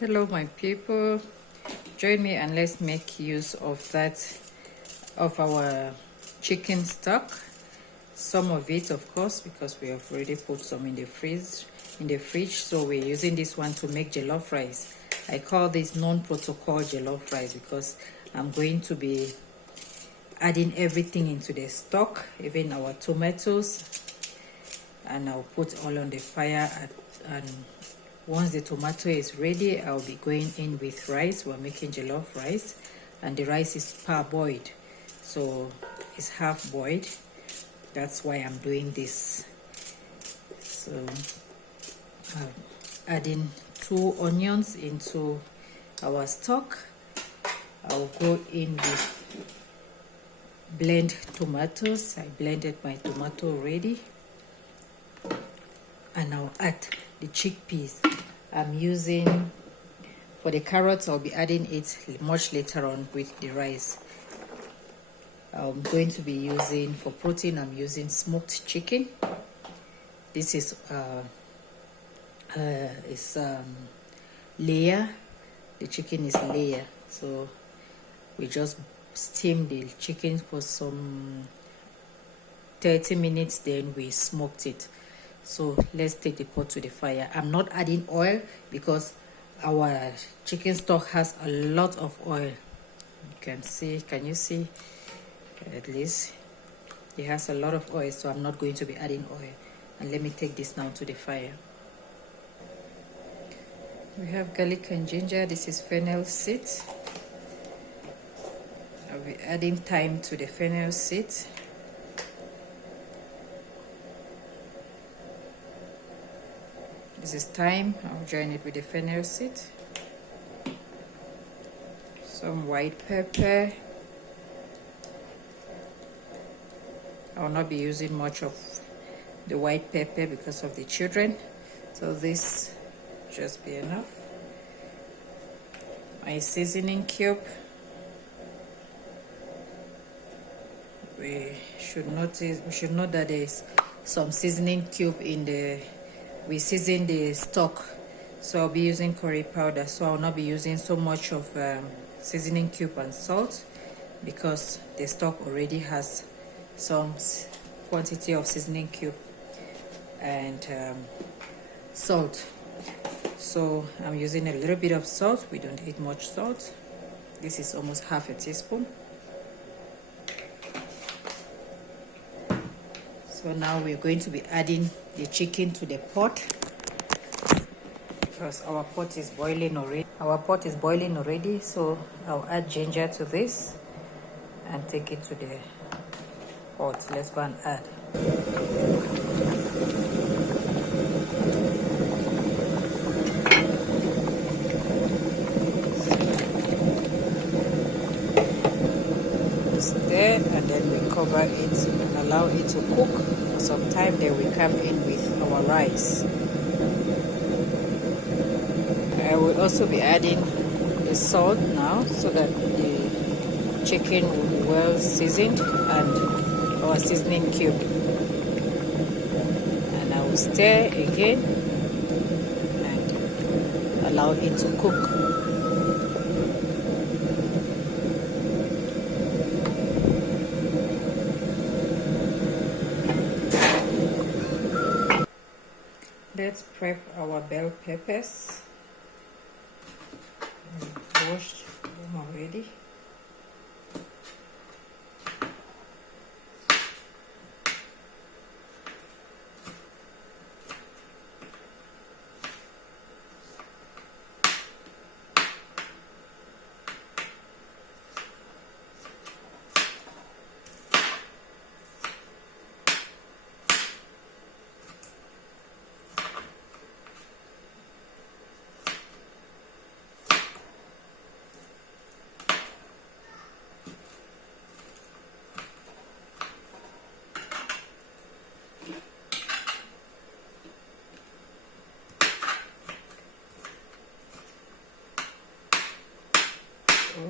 Hello my people, join me and let's make use of our chicken stock. Some of it, of course, because we have already put some in the fridge, so we're using this one to make jollof rice. I call this non-protocol jollof rice because I'm going to be adding everything into the stock, even our tomatoes, and I'll put all on the fire and once the tomato is ready, I'll be going in with rice. We're making jollof rice and the rice is parboiled, so it's half boiled. That's why I'm doing this. So I'm adding 2 onions into our stock. I'll go in with blend tomatoes. I blended my tomato already, and I'll add the chickpeas. I'm using, for the carrots, I'll be adding it much later on with the rice. I'm going to be using, for protein, I'm using smoked chicken. This is layer. The chicken is layer, so we just steam the chicken for some 30 minutes, then we smoked it. So let's take the pot to the fire. I'm not adding oil because our chicken stock has a lot of oil. You can see, can you see? At least it has a lot of oil, so I'm not going to be adding oil. And let me take this now to the fire. We have garlic and ginger. This is fennel seeds. I'll be adding thyme to the fennel seeds. This is thyme. I'll join it with the fennel seed. Some white pepper. I will not be using much of the white pepper because of the children, so this just be enough. My seasoning cube. We should note that there is some seasoning cube in the. We season the stock, so I'll be using curry powder, so I'll not be using so much of seasoning cube and salt because the stock already has some quantity of seasoning cube and salt. So I'm using a little bit of salt. We don't eat much salt. This is almost half a teaspoon. So now we're going to be adding the chicken to the pot because our pot is boiling already. So I'll add ginger to this and take it to the pot. Let's go and add. Stir, and then we cover it and allow it to cook for some time. Then we come in with our rice. I will also be adding the salt now so that the chicken will be well seasoned and our seasoning cube. And I will stir again and allow it to cook. Let's prep our bell peppers. I've washed them already.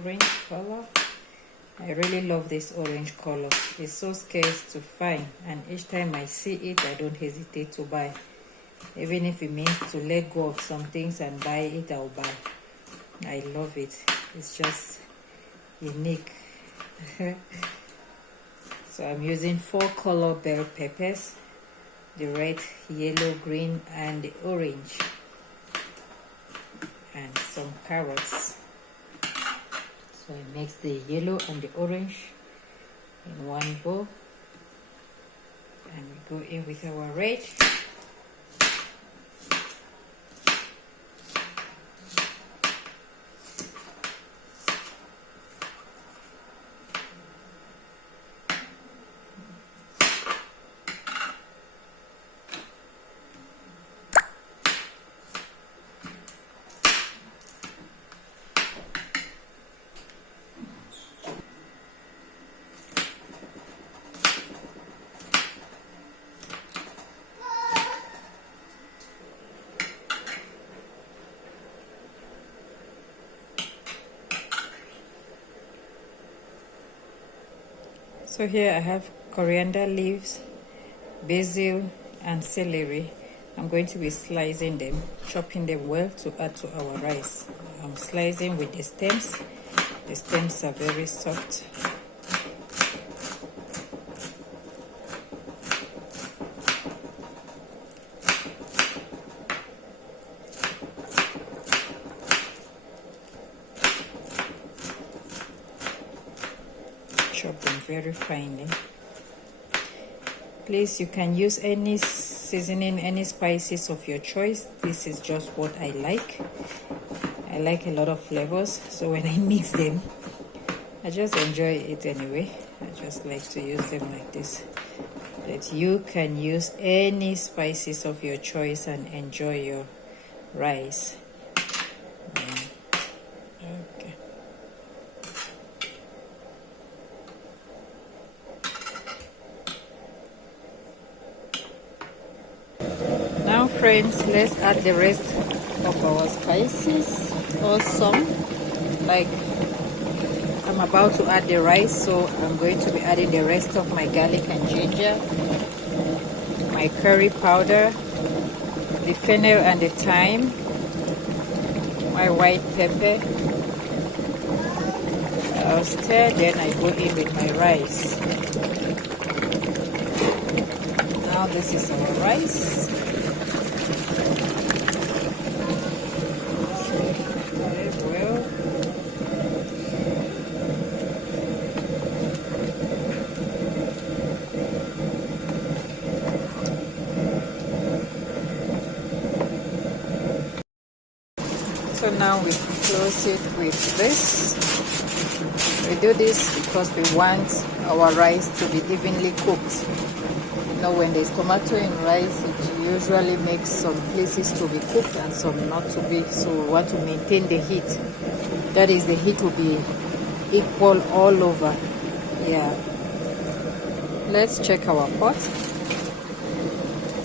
Orange color. I really love this orange color. It's so scarce to find, and each time I see it I don't hesitate to buy. Even if it means to let go of some things and buy it, I'll buy. I love it. It's just unique. So I'm using 4 color bell peppers, the red, yellow, green, and the orange, and some carrots. So I mix the yellow and the orange in one bowl, and we go in with our red. So here I have coriander leaves, basil, and celery. I'm going to be slicing them, chopping them well to add to our rice. I'm slicing with the stems. The stems are very soft. Chop them very finely. Please, you can use any seasoning, any spices of your choice. This is just what I like. I like a lot of flavors, so when I mix them, I just enjoy it anyway. I just like to use them like this. But you can use any spices of your choice and enjoy your rice. Okay. Now friends, let's add the rest of our spices, or some. Like, I'm about to add the rice, so I'm going to be adding the rest of my garlic and ginger, my curry powder, the fennel and the thyme, my white pepper. I'll stir, then I go in with my rice. Now this is our rice. So now we close it with this. We do this because we want our rice to be evenly cooked. You know, when there's tomato in rice, it usually makes some places to be cooked and some not to be. So we want to maintain the heat. That is, the heat will be equal all over. Yeah. Let's check our pot.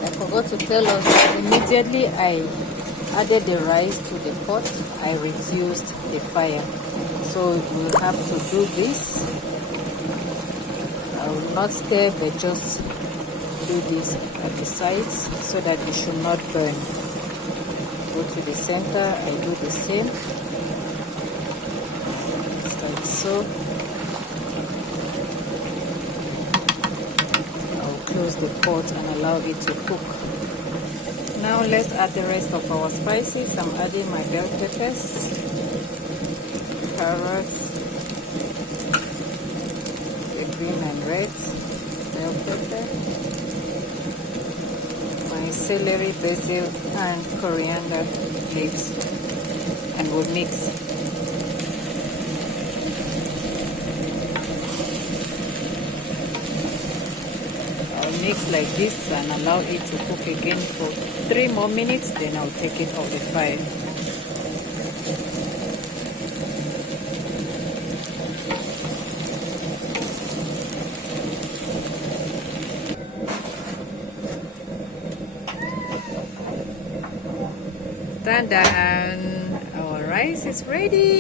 I forgot to tell us that immediately I added the rice to the pot, I reduced the fire. So we'll have to do this. I will not stir, but just do this at the sides so that it should not burn. Go to the center, I do the same. Just like so. I'll close the pot and allow it to cook. Now let's add the rest of our spices. I'm adding my bell peppers, carrots, the green and red bell pepper, my celery, basil, and coriander leaves, and we'll mix. Mix like this and allow it to cook again for 3 more minutes, then I'll take it off the fire. Done. Our rice is ready.